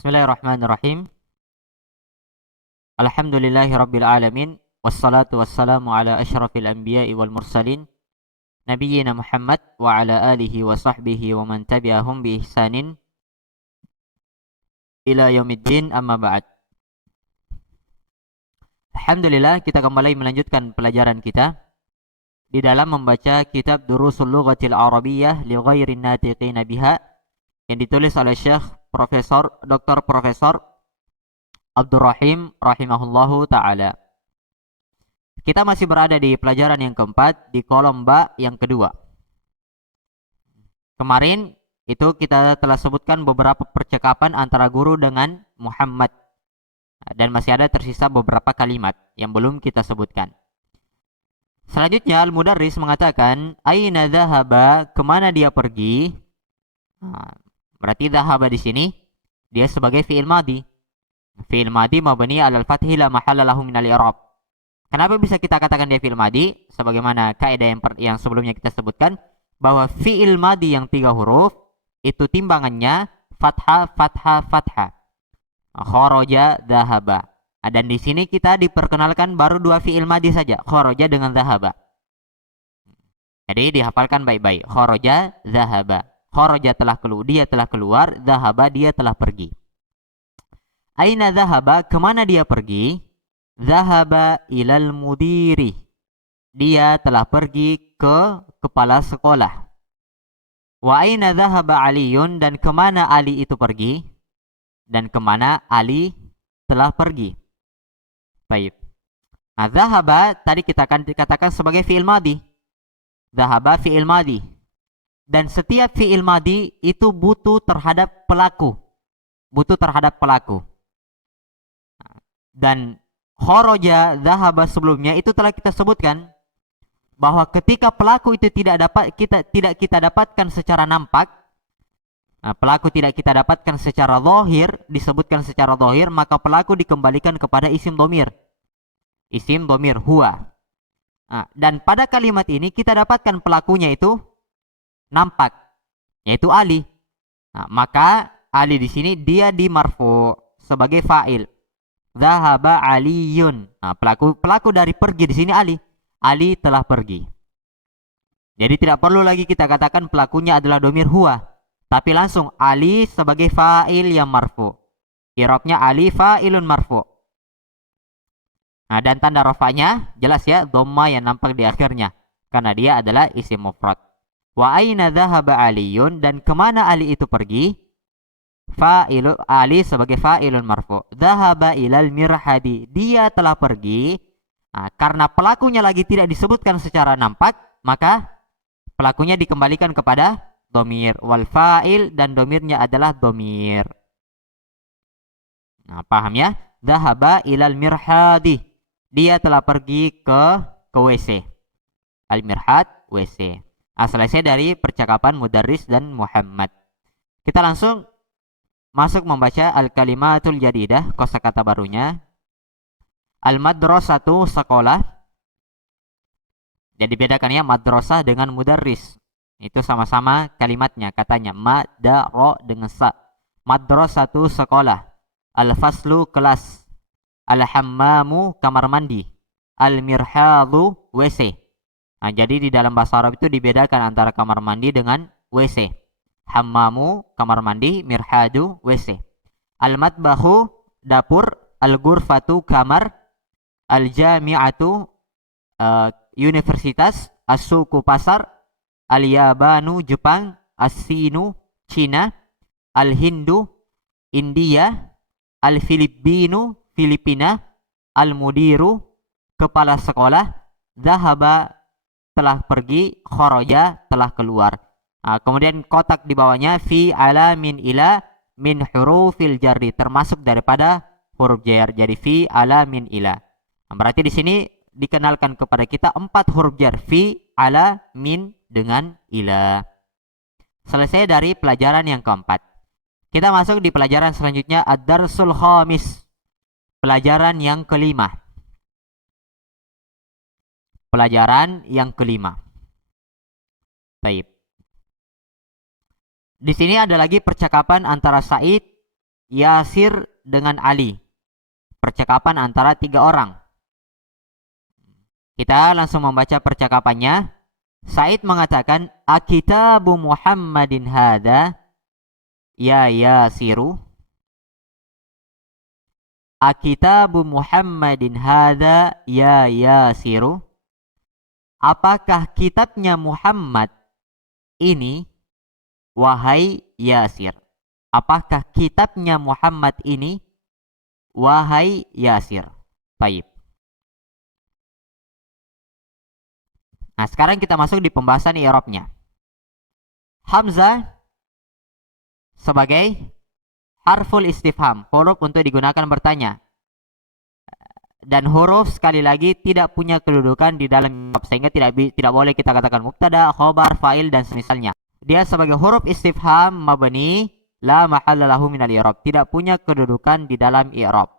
Bismillahirrahmanirrahim. Alhamdulillahi rabbil alamin. Wassalatu wassalamu ala asyrafil anbiya'i wal mursalin. Nabiyyina Muhammad wa ala alihi wa sahbihi wa man tabi'ahum bi ihsanin ila yaumiddin, amma ba'd. Alhamdulillah, kita kembali melanjutkan pelajaran kita di dalam membaca kitab Durusul Lughatil Arabiyyah li ghairin natiqina biha yang ditulis oleh Syekh Dr. Profesor Abdurrahim rahimahullahu ta'ala. Kita masih berada di pelajaran yang keempat di kolom ba yang kedua. Kemarin itu kita telah sebutkan beberapa percakapan antara guru dengan Muhammad. Dan masih ada tersisa beberapa kalimat yang belum kita sebutkan. Selanjutnya Al-Mudarris mengatakan, Aina dhahaba, kemana dia pergi? Berarti dhahaba di sini dia sebagai fi'il madi. Fi'il madi mabni 'alal fathi la mahalla lahu minal i'rab. Kenapa bisa kita katakan dia fi'il madi? Sebagaimana kaidah yang sebelumnya kita sebutkan bahwa fi'il madi yang 3 huruf itu timbangannya fathah fathah fathah. Kharaja dhahaba. Dan di sini kita diperkenalkan baru 2 fi'il madi saja, kharaja dengan dhahaba. Jadi dihafalkan baik-baik. Kharaja dhahaba. Kharaja telah keluar, dia telah keluar, dhahaba dia telah pergi. Aina dhahaba, kemana dia pergi? Dhahaba ilal mudiri. Dia telah pergi ke kepala sekolah. Wa aina dhahaba Aliyun, dan kemana Ali itu pergi? Dan kemana Ali telah pergi? Baik. Nah, dhahaba tadi kita akan dikatakan sebagai fi'il madi. Dhahaba fi'il madi. Dan setiap fi'il madi itu butuh terhadap pelaku. Butuh terhadap pelaku. Dan kharaja dhahaba sebelumnya itu telah kita sebutkan bahwa ketika pelaku itu tidak kita dapatkan secara nampak, pelaku tidak kita dapatkan secara zahir, disebutkan secara zahir, maka pelaku dikembalikan kepada isim dhamir. Isim dhamir huwa. Dan pada kalimat ini kita dapatkan pelakunya itu nampak, yaitu Ali. Maka Ali di sini dia dimarfu sebagai fa'il. Dhahaba Aliyun. Pelaku dari pergi di sini Ali. Ali telah pergi. Jadi tidak perlu lagi kita katakan pelakunya adalah dhamir huwa, tapi langsung Ali sebagai fa'il yang marfu. I'rabnya Ali fa'ilun marfu. Dan tanda rafa'nya jelas ya, dhamma yang nampak di akhirnya, karena dia adalah isim mufrad. Wa aina dhahaba Aliyun, dan kemana Ali itu pergi? Fa'ilu Ali sebagai fa'ilun marfu. Dhahaba ilal mirhadi, dia telah pergi. Karena pelakunya lagi tidak disebutkan secara nampak, maka pelakunya dikembalikan kepada dhamir. Wal fa'il, dan dhamirnya adalah dhamir. Paham ya? Dhahaba ilal mirhadi, dia telah pergi ke WC. Al mirhad WC. Selesai dari percakapan Mudarris dan Muhammad. Kita langsung masuk membaca al-kalimatul jadidah, kosakata barunya. Al-madrasatu, sekolah. Jadi bedakan ya madrasah dengan mudarris. Itu sama-sama kalimatnya, katanya madaro dengan sa. Madrasatu, sekolah. Al-faslu, kelas. Al-hammamu, kamar mandi. Al-mirhadu, WC. Jadi di dalam bahasa Arab itu dibedakan antara kamar mandi dengan WC. Hammamu, kamar mandi, mirhadu, WC. Al-matbahu, dapur. Al-ghurfatu, kamar. Al-jami'atu, universitas. As-suku, pasar. Al-yabanu, Jepang. As-sinu, Cina. Al-hindu, India. Al-filipinu, Filipina. Al-mudiru, kepala sekolah. Dhahaba, telah pergi. Kharaja, telah keluar. Kemudian kotak di bawahnya fi ala min ila min hurufil jarri, termasuk daripada huruf jar. Jadi fi ala min ila. Berarti di sini dikenalkan kepada kita 4 huruf jar, fi ala min dengan ila. Selesai dari pelajaran yang keempat. Kita masuk di pelajaran selanjutnya, ad-darsul khamis. Pelajaran yang kelima. Pelajaran yang kelima. Baik. Di sini ada lagi percakapan antara Said Yasir dengan Ali. Percakapan antara 3 orang. Kita langsung membaca percakapannya. Said mengatakan, Akitabu Muhammadin hada ya Yasiru. Akitabu Muhammadin hada ya Yasiru. Apakah kitabnya Muhammad ini, wahai Yasir? Apakah kitabnya Muhammad ini, wahai Yasir? Baik. Nah, sekarang kita masuk di pembahasan i'rabnya. Hamzah sebagai harful istifham, huruf untuk digunakan bertanya. Dan huruf sekali lagi tidak punya kedudukan di dalam i'rab, sehingga tidak boleh kita katakan mubtada, khobar, fa'il dan semisalnya. Dia sebagai huruf istifham mabni la mahalla lahu minal i'rab, tidak punya kedudukan di dalam i'rab.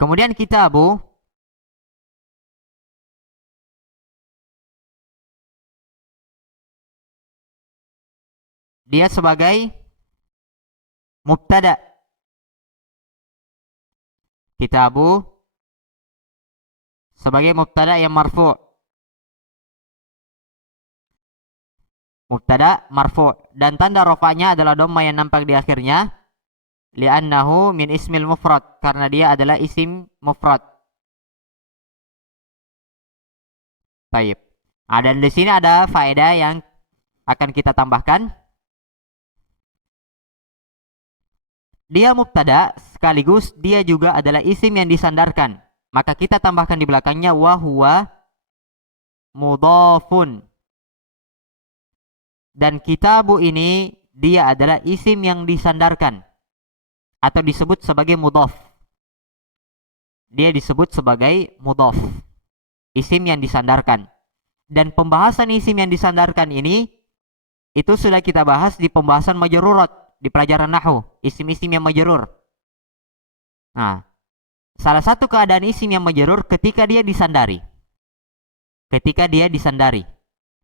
Kemudian kitabu dia sebagai mubtada. Kitabu sebagai mubtada yang marfu'. Mubtada marfu' dan tanda rafa'nya adalah dhamma yang nampak di akhirnya, li'annahu min ismil mufrad, karena dia adalah isim mufrad. Baik. Dan di sini ada faedah yang akan kita tambahkan. Dia mubtada sekaligus dia juga adalah isim yang disandarkan. Maka kita tambahkan di belakangnya wa huwa mudhafun. Dan kitabu ini dia adalah isim yang disandarkan atau disebut sebagai mudhaf. Dia disebut sebagai mudhaf, isim yang disandarkan. Dan pembahasan isim yang disandarkan ini itu sudah kita bahas di pembahasan majrurat di pelajaran nahwu, isim-isim yang majrur. Nah, salah satu keadaan isim yang majrur ketika dia disandari. Ketika dia disandari,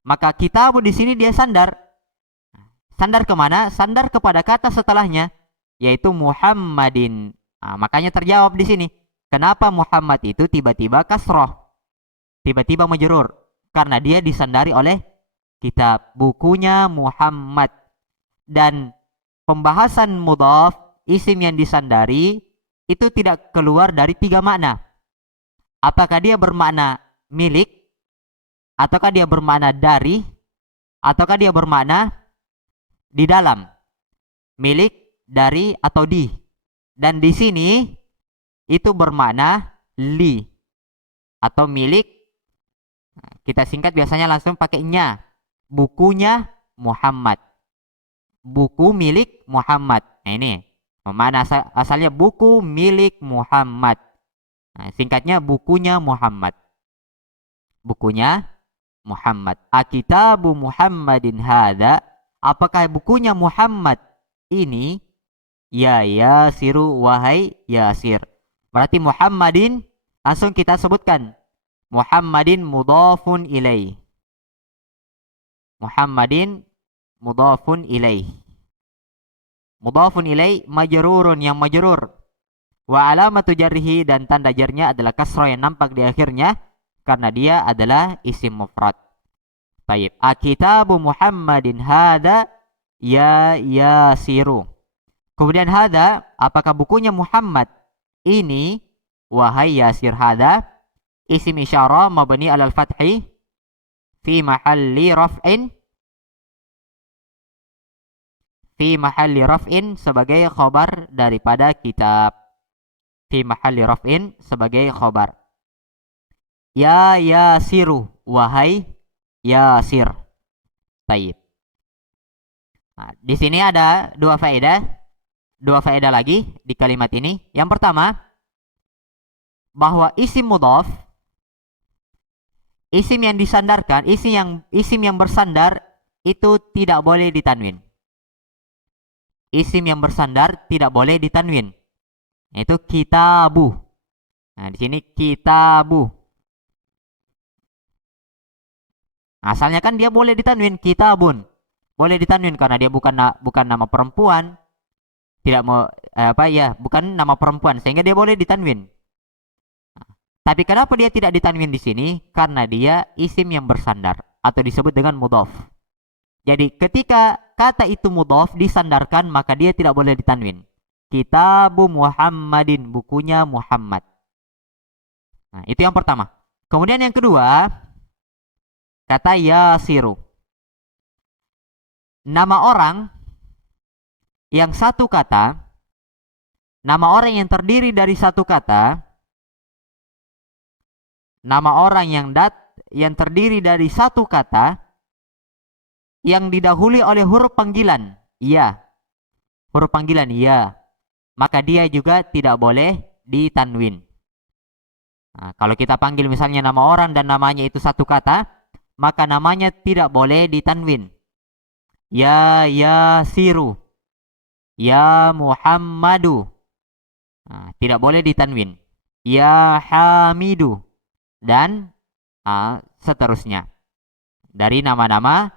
maka kitabu di sini dia sandar. Sandar kemana? Sandar kepada kata setelahnya, yaitu Muhammadin. Nah, makanya terjawab di sini, kenapa Muhammad itu tiba-tiba kasroh, tiba-tiba majrur? Karena dia disandari oleh kitab, bukunya Muhammad. Dan pembahasan mudhaf, isim yang disandari, itu tidak keluar dari 3 makna. Apakah dia bermakna milik, ataukah dia bermakna dari, ataukah dia bermakna di dalam. Milik, dari, atau di. Dan di sini itu bermakna li atau milik. Kita singkat biasanya langsung pakai nya. Bukunya Muhammad. Buku milik Muhammad. Nah, ini mana asalnya buku milik Muhammad. Nah, singkatnya bukunya Muhammad. Bukunya Muhammad. Akitabu Muhammadin hada. Apakah bukunya Muhammad ini, ya Yasiru, wahai Yasir? Berarti Muhammadin langsung kita sebutkan. Muhammadin mudhafun ilaih. Muhammadin mudhafun ilaih. Mudhafun ilaih majrurun, yang majrur. Wa alamatu jarrihi, dan tanda jarnya adalah kasrah yang nampak di akhirnya karena dia adalah isim mufrad. Baik, akitabu Muhammadin hada ya Yasiru. Kemudian hada, apakah bukunya Muhammad ini, wahai Yasir? Hada isim isyarah mabni alal fathi fi mahalli raf'in, fi mahalli raf'in sebagai khobar daripada kitab. Fi mahalli raf'in sebagai khobar. Ya Yasiru, wahai Yasir. Baik. Nah, di sini ada dua faedah lagi di kalimat ini. Yang pertama, bahwa isim mudhaf, isim yang disandarkan, isim yang bersandar itu tidak boleh ditanwin. isim yang bersandar tidak boleh ditanwin. Itu kitabu. Nah, di sini kitabu. Asalnya kan dia boleh ditanwin kitabun. Boleh ditanwin karena dia bukan nama perempuan. Tidak mau bukan nama perempuan sehingga dia boleh ditanwin. Tapi kenapa dia tidak ditanwin di sini? Karena dia isim yang bersandar atau disebut dengan mudhaf. Jadi ketika kata itu mudhaf disandarkan maka dia tidak boleh ditanwin. Kitabu Muhammadin, bukunya Muhammad. Nah, itu yang pertama. Kemudian yang kedua, kata Yasiru. Nama orang yang satu kata, nama orang yang terdiri dari satu kata, nama orang yang terdiri dari satu kata yang didahului oleh huruf panggilan, iya. Huruf panggilan, iya. Maka dia juga tidak boleh ditanwin. Nah, kalau kita panggil misalnya nama orang dan namanya itu satu kata, maka namanya tidak boleh ditanwin. Ya Yasiru, ya Muhammadu. Nah, tidak boleh ditanwin. Ya Hamidu. Dan seterusnya. Dari nama-nama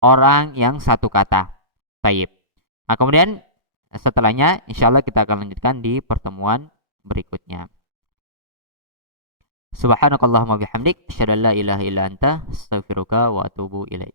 orang yang satu kata. Baik. Nah, kemudian setelahnya insya Allah kita akan lanjutkan di pertemuan berikutnya. Subhanakallahumma bihamdik, asyhadu an la ilaha illa anta, astaghfiruka wa atubu ilaik.